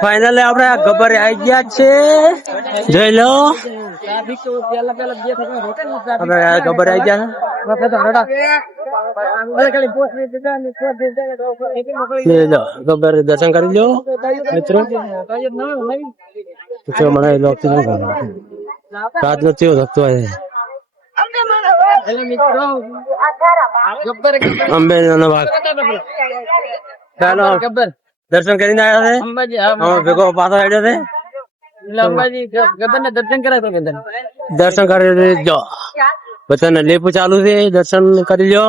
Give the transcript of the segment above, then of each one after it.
Finally આપણે ગબ્બર આવી ગયા છે, જોઈ લો આપણે ગબ્બર આવી ગયા ગબ્બર દર્શન કરી લો મિત્રો. મને રાત નો કેવો થતો હોય અંબે ચાલો દર્શન કરીને આવ્યા છે ભેગો પાછો આવ્યો છે દર્શન કરી જો બધાને લેપું ચાલુ છે દર્શન કરી લો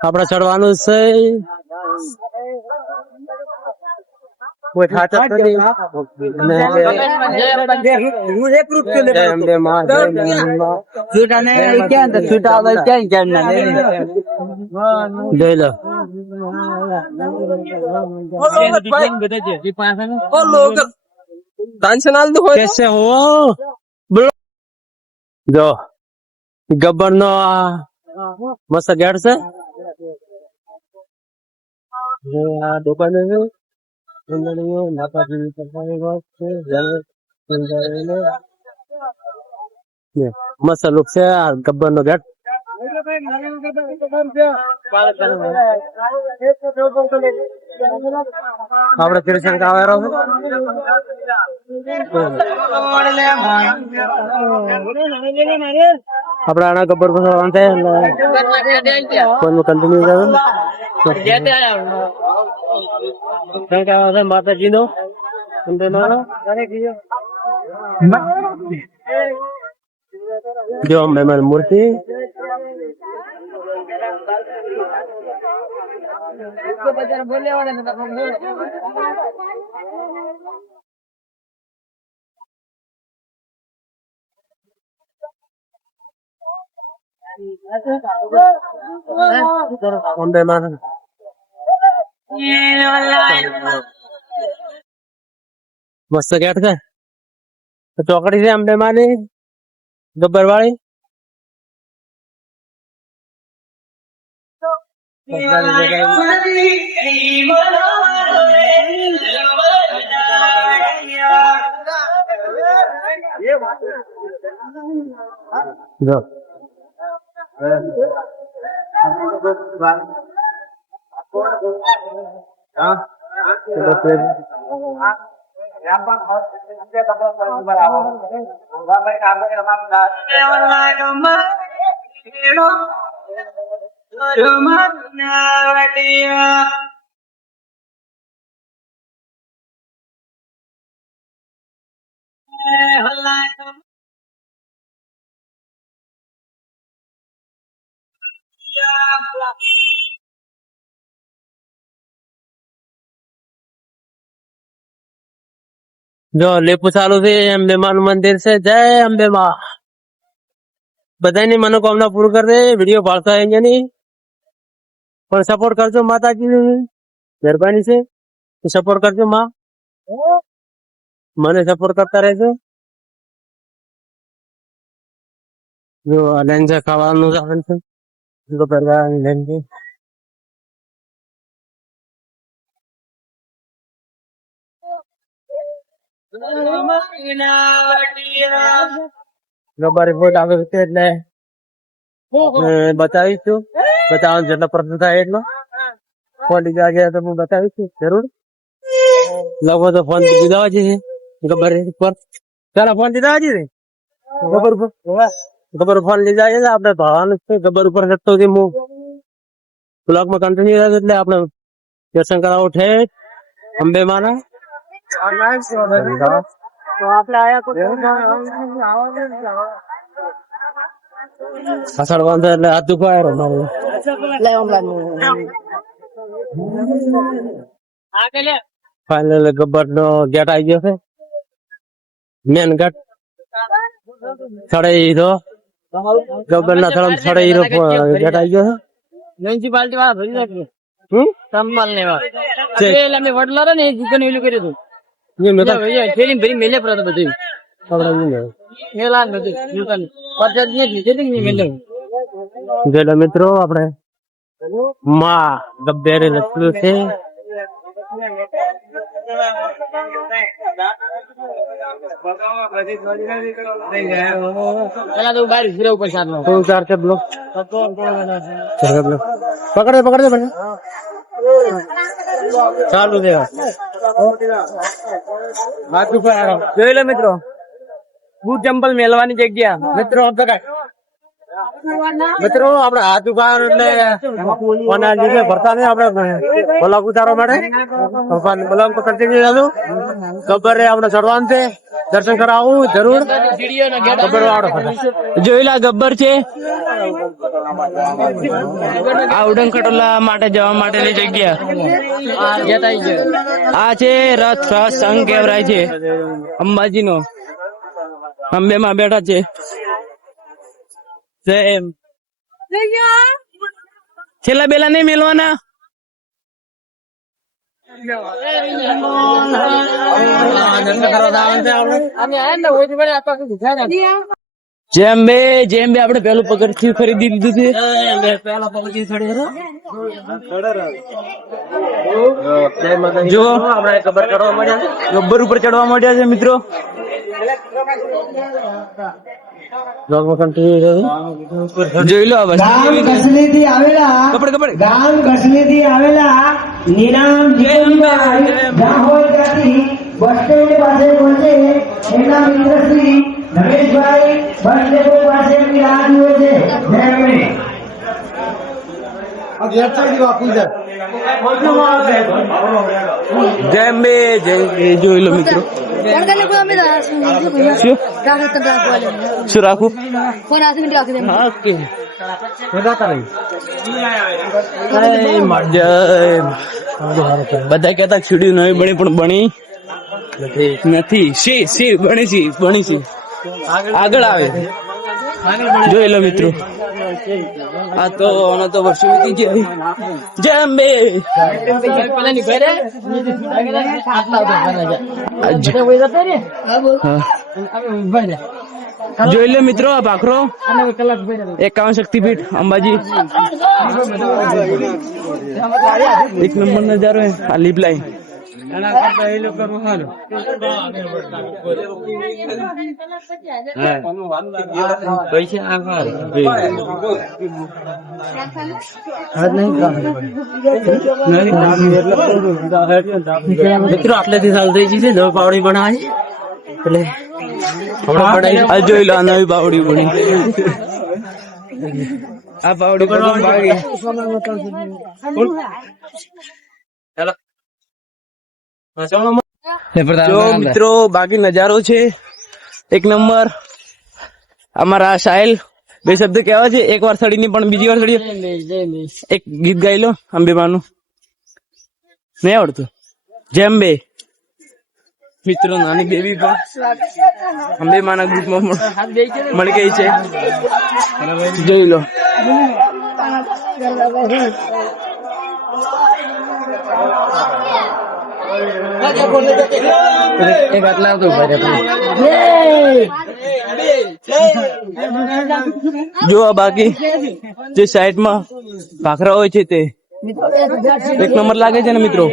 આપડે ચડવાનું છે કોઈ થાચત નથી જોઈ લો कैसे हो जो गब्बर नो मस्त गेट से दुकान मस्त लुक से गब्बर नो गेट આપડે તીર્થંકર આવેલો આપડે આના ગબ્બર પર કન્ટિન્યુ માતાજી નો જો મહેમાન મૂર્તિ મસ્ત ગેટ છે ચોકડી છે અંબે માની ગબ્બર વાળી જો જો લેપુ ચાલુ છે અંબે માં નું મંદિર છે જય અંબે માં બધાની મનોકામના પૂરી કરે વિડીયો ભાળતા અહીંયાની પણ સપોર્ટ કરજો માતાજી મહેરબાની છે સપોર્ટ કરજો માં મને સપોર્ટ કરતા રહેજો જો લેન્ઝા ખાવાનું સાધન છે તો પહેલા લેન્ઝા ગબ્બર રિપોર્ટ આવે છે એટલે બતાવીશું બતાવવાનું જેટલો પ્રશ્ન થાય એટલો ફોન લીધા ગયા તો હું બતાવીશું જરૂર લોકો તો ફોન દીધા છે ગબ્બર પર ચાલો ફોન દીધા છે ગબ્બર ફોન લીધા છે આપડે ભાવાનું છે ગબ્બર ઉપર જતો હું બ્લોક માં કન્ટિન્યુ રહે એટલે આપણે દર્શન કરાવો ઠેઠ અંબે માના તો આપણે આયા વાંધો એટલે હાથ દુખાય ફાઇનલ ગબ્બર નો ગેટ આવી ગયો છે મેન ગેટ સડાઈ હીરો ગબ્બર ના થડમ સડાઈ હીરો ગેટ આવી ગયો છે મ્યુનિસિપાલિટી વાળા ભરી નાખ્યું સંભાળ લેવા અમે વડલા ને દુકાન એલું કર્યું હતું મિત્રો આપડે માં ગબ્બરે લખ્યું છે પકડે પકડે ચાલુ દેવા જોઈ લો મિત્રો બુટ ચંપલ મેલવાની જગ્યા મિત્રો મિત્રો આપડે હાથ ઉભા એટલે ભરતા નહીં આપડે બ્લોક ઉતારવા માટે બ્લોક તો કન્ટિન્યુ ખબર આપડે ચડવાનું છે દર્શન કરાવવું જરૂર ગબ્બર વાળો જોઈ લા ગબ્બર છે આ ઉડન ખટોલા માટે જવા માટેની જગ્યા આ છે રથ સંઘ કહેવાય છે અંબાજી નો અંબે માં બેઠા છે છેલ્લા બેલા નહીં મેલવાના જેમ બે આપડે પેલું પગથિયું ખરીદી લીધું છે જો આપડે ગબ્બર ઉપર ચડવા માંડ્યા છે મિત્રો જોઈ લો ગામ ઘસલીથી આવેલા નિરામ જીવનભાઈ દાહોદ ત્યાંથી બસ સ્ટેન્ડ પાસે પહોંચે એમના મિત્ર શ્રી રમેશભાઈ બસ ડેપો પાસે એમની રાહ જુએ છે જેમ બે જોઈ લો મિત્રો શું રાખું બધા કેતા ખીડ્યું નહીં બની પણ બની નથી શી બની છે આગળ આવે જોઈ લો મિત્રો આ તો વર્ષો વીતી ગયા જેમ બે જોઈ લો મિત્રો આ ભાખરો 51 શક્તિપીઠ અંબાજી એક નંબર નજારો આ લીપ લાઈન મિત્રો આટલેથી સાલ થઈ ગઈ છે નવી પાવડી બનાવી એટલે જોઈ લો નવી પાવડી બની આ પાવડી જો મિત્રો બાકી નજારો છે એક નંબર અમારા સાહેલ બે શબ્દ કેવા છે એક વાર સડી ની પણ બીજી વાર સડી એક ગીત ગાઈ લો અંબેમાનું નહીં આવડતું જેમ બે મિત્રો નાની બેબી પણ અંબેમાના ગ્રુપમાં મળી ગઈ છે જોઈ લો જો બાકી જે સાઈડ માં ભાખરા હોય છે તે એક નંબર લાગે છે ને મિત્રો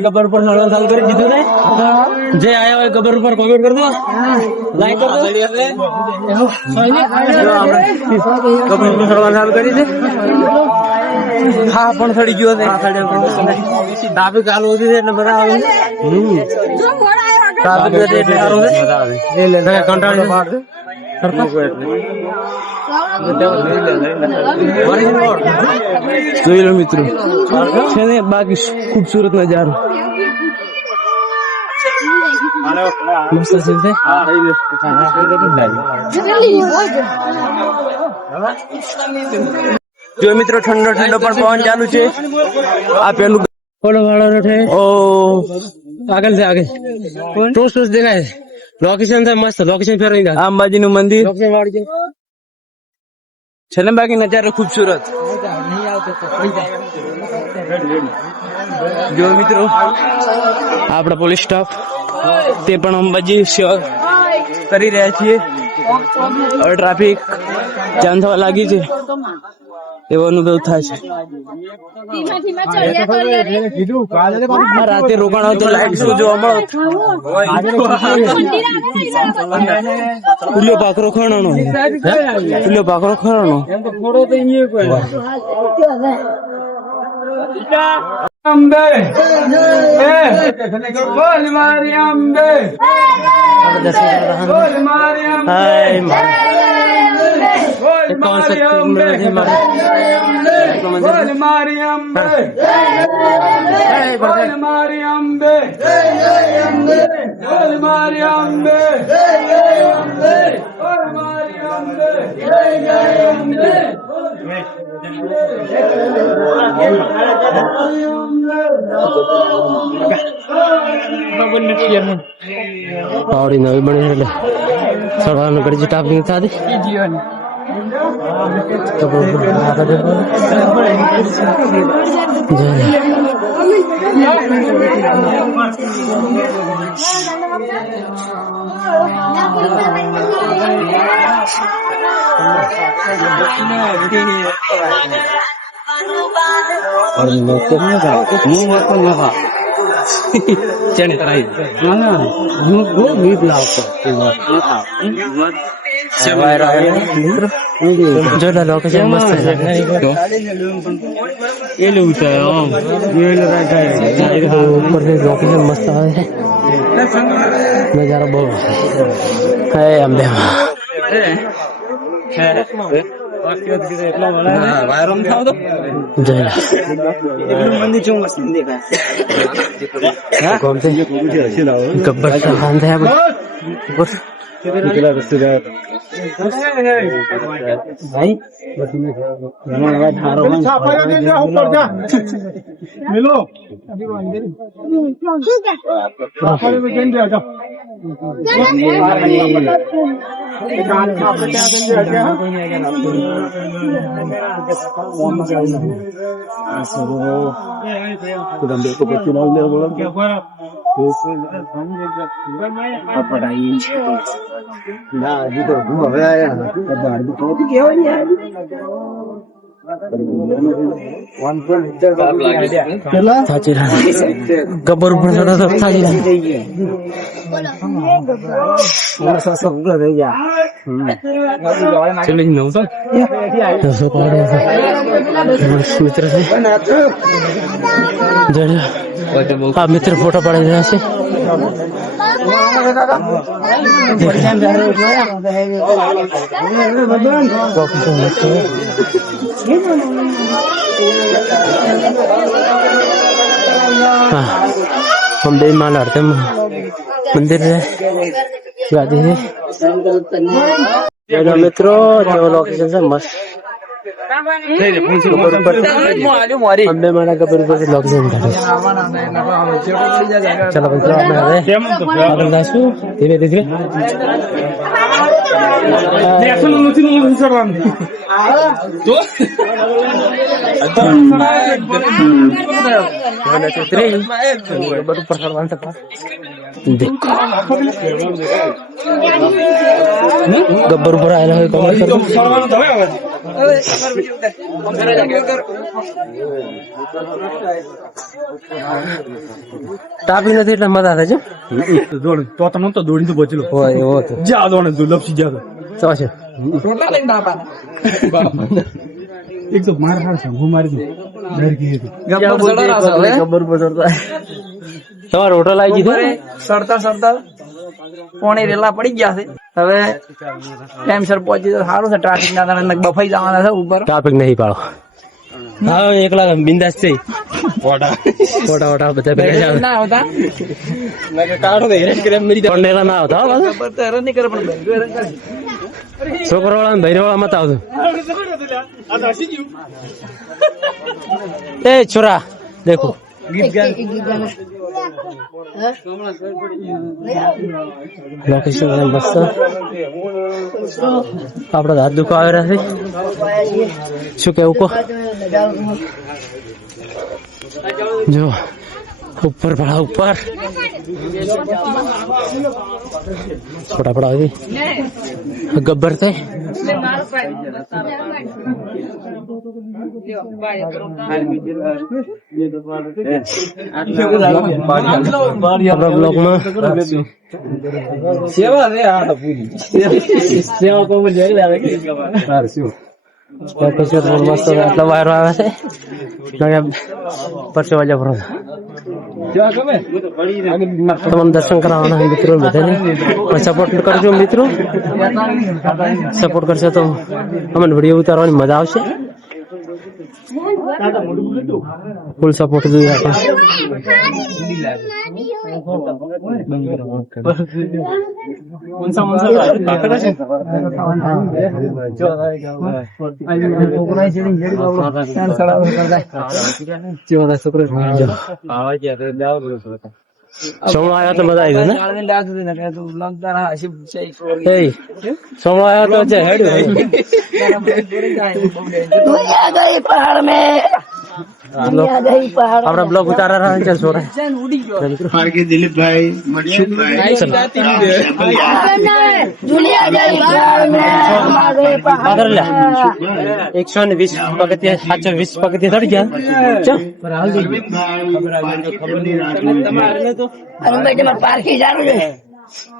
ગબ્બર પર ચાલુ કરી દીધું ને જે આયા હોય ગબ્બર ઉપર કોમેન્ટ કરી દો લાઈક કરી દો ગબ્બર પર ચાલુ કરી દે હા પણ સડી ગયો છે ડાબી ચાલુ હતી એટલે બધા જોઈ લો મિત્રો છે ને બાકી ખૂબસૂરત નજારો જો મિત્રો ઠંડો ઠંડો પણ પવન ચાલુ છે આ પેલું ફોલો વાળો છે ઓ આગળ છે આગળ ટોસ ટોસ દેખાય લોકેશન છે મસ્ત લોકેશન ફેરવી અંબાજી નું મંદિર છે ને બાકી નજારો ખૂબસૂરત જો મિત્રો આપણા પોલીસ સ્ટાફ તે પણ અંબાજી સેવા કરી રહ્યા છીએ. હવે ટ્રાફિક જામ થવા લાગી છે એવો અનુભવ થાય છે. આ રાતે રોકાણ હોય તો લાઈટ શો જોવા મળે. પુલ્યો પાખરો ખરણો પુલ્યો પાખરો ખરણો અંબે બોલ મારી અંબે બોલ મારી અંબે બોલ મારી અંબે બોલ મારી અંબે બોલ મારી અંબે બોલ મારી અંબે બોલ મારી અંબે પાવડી નવી બની એટલે સડવાનું કરી છે ટાપની સાથે જો લોકેશન મસ્ત લોકેશન મસ્ત આવે છે નજારો બહુ હે અંબે गब्बर का खान है भाई मिलो गब्बर ऊपर मित्र फोटो पड़े रहा है हम बे माल हड़ते मंदिर है गाड़ी है मित्रों जो लोकेशन से मस्त अंबे माला गब्बर ऊपर से लोकेशन चलो भाई दासू धीरे धीरे गब्बर ऊपर आया है તાપી નથી એટલે મજા આવે છે તો તમે તો દોડી તો બચેલો હોય એવો હતો જા દોડે દુર્લભ જા તો છે એક તો માર હાર છે હું મારી દઉં ડર ગઈ હતી ગબ્બર ઉપર તમારે હોટલ આવી ગઈ સરતા સરતા પોણી રેલા પડી ગયા છે. હવે ટાઈમસર પહોંચી તો સારું છે. ટ્રાફિક ના કારણે બફાઈ જવાના છે ઉપર. ટ્રાફિક નહીં પાડો હા એકલા બિંદાસ છે ફોટા વોટા બધા ભેગા ના આવતા ના આવતા છોકરા વાળા ભાઈ વાળા મત આવતું એ છોરા દેખો લોકેશન બસ આપડા હાથ દુખાવે રહ્યા છે શું કેવું કો જો ऊपर पड़ा ऊपर छोटा पड़ा अभी गब्बर थे अपना ब्लॉग में સેવા રે આ તો પૂરી સેવા કોમ લેગ આવે કે પછી મસ્ત આટલો વાયરો આવે છે પરસેવા ભરો સેવા ગમે તમામ દર્શન કરાવવાના છે મિત્રો બધાને સપોર્ટ કરજો મિત્રો સપોર્ટ કરશો તો અમને વિડીયો ઉતારવાની મજા આવશે ફૂલ સપોર્ટ જોઈએ આપણે સોમલો આવ્યો તો મજા આવી ગઈ ને સોમલો આવ્યો તો જે હેડ્યું આપણા બ્લોગ ઉતારા રહ્યા છે છોડા દિલીપભાઈ મનસુખભાઈ પાદર લે 120 પગથિયા 720 પગથિયા ચડી ગયા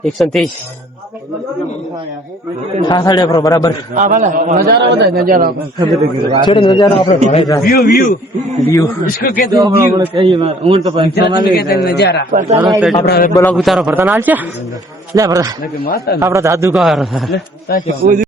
130 હા સાડે બરાબર નજારા બધા નજારા છોડે નજારા આપણે વ્યૂ વ્યૂ વ્યૂ इसको कहते हैं व्यू હું તો નજારા આપણે બ્લોગ ઉતારો ભરતા ના છે લે ભરતા આપડા દાદુ કા